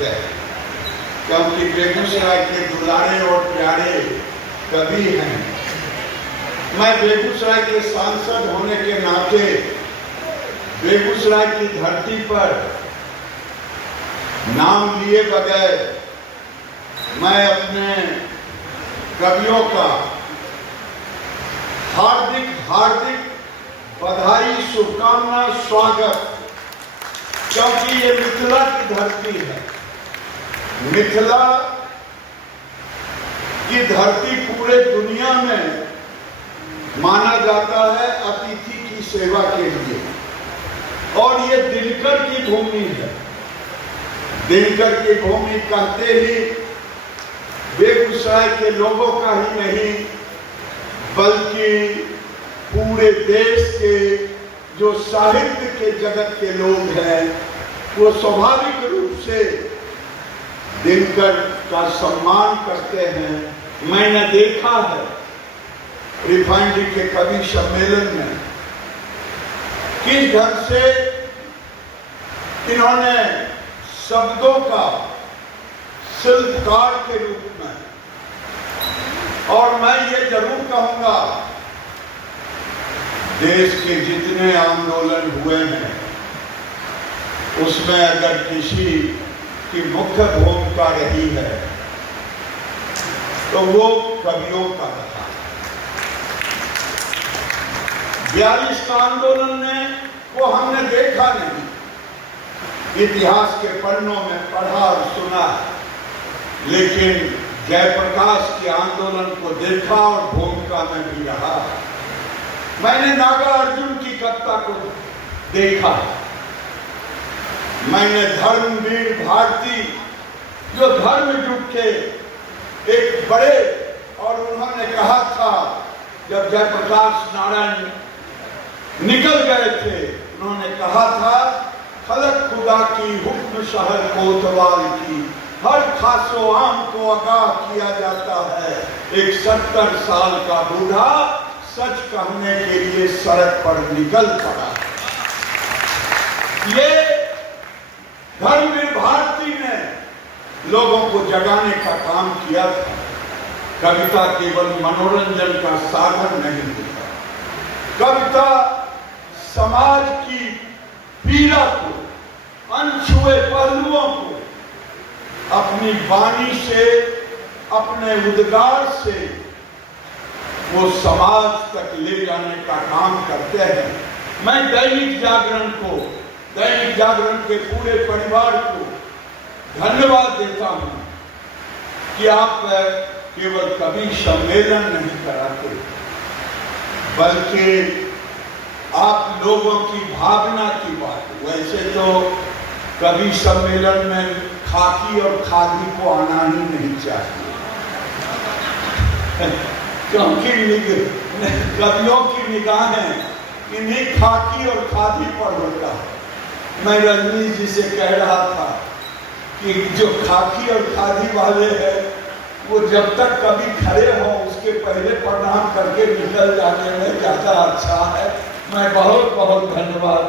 क्योंकि बेगूसराय के दुलारे और प्यारे कवि हैं। मैं बेगूसराय के सांसद होने के नाते बेगूसराय की धरती पर नाम लिए बगैर मैं अपने कवियों का हार्दिक हार्दिक बधाई, शुभकामना, स्वागत, क्योंकि ये मिथिला की धरती है। मिथिला की धरती पूरे दुनिया में माना जाता है अतिथि की सेवा के लिए, और ये दिनकर की भूमि है। दिनकर की भूमि कहते ही बेगूसराय के लोगों का ही नहीं, बल्कि पूरे देश के जो साहित्य के जगत के लोग हैं वो स्वाभाविक रूप से दिनकर का सम्मान करते हैं। मैंने देखा है रिफाइनरी के कवि सम्मेलन में किस ढंग से इन्होंने शब्दों का शिल्पकार के रूप में, और मैं ये जरूर कहूंगा देश के जितने आंदोलन हुए हैं उसमें अगर किसी की मुख्य भूमिका रही है तो वो कवियों का रहा। 42 का आंदोलन में वो हमने देखा नहीं, इतिहास के पन्नों में पढ़ा और सुना, लेकिन जयप्रकाश के आंदोलन को देखा और भूमिका में भी रहा। मैंने नागार्जुन की कविता को देखा, मैंने धर्मवीर भारती जो धर्म युग के एक बड़े, और उन्होंने कहा था जब जयप्रकाश नारायण निकल गए थे, उन्होंने कहा था खलक खुदा की हुक्म शहर कोतवाल की, हर खासो आम को आगाह किया जाता है। एक 70 साल का बूढ़ा सच कहने के लिए सड़क पर निकल पड़ा। ये धर्मवीर भारती ने लोगों को जगाने का काम किया था। कविता केवल मनोरंजन का साधन नहीं होता, कविता समाज की पीड़ा को, अनछुए पहलुओं को अपनी वाणी से, अपने उद्गार से वो समाज तक ले जाने का काम करते हैं। मैं दैनिक जागरण के पूरे परिवार को धन्यवाद देता हूं कि आप केवल कवि सम्मेलन नहीं कराते, बल्कि आप लोगों की भावना की बात। वैसे तो कवि सम्मेलन में खाकी और खादी को आना ही नहीं चाहिए, क्योंकि कवियों की निगाहें इन्हीं खाकी और खादी पर होता है। मैं रजनी जी से कह रहा था कि जो खाकी और खादी वाले हैं वो जब तक कभी खड़े हों उसके पहले प्रणाम करके निकल जाने में ज्यादा अच्छा है। मैं बहुत बहुत धन्यवाद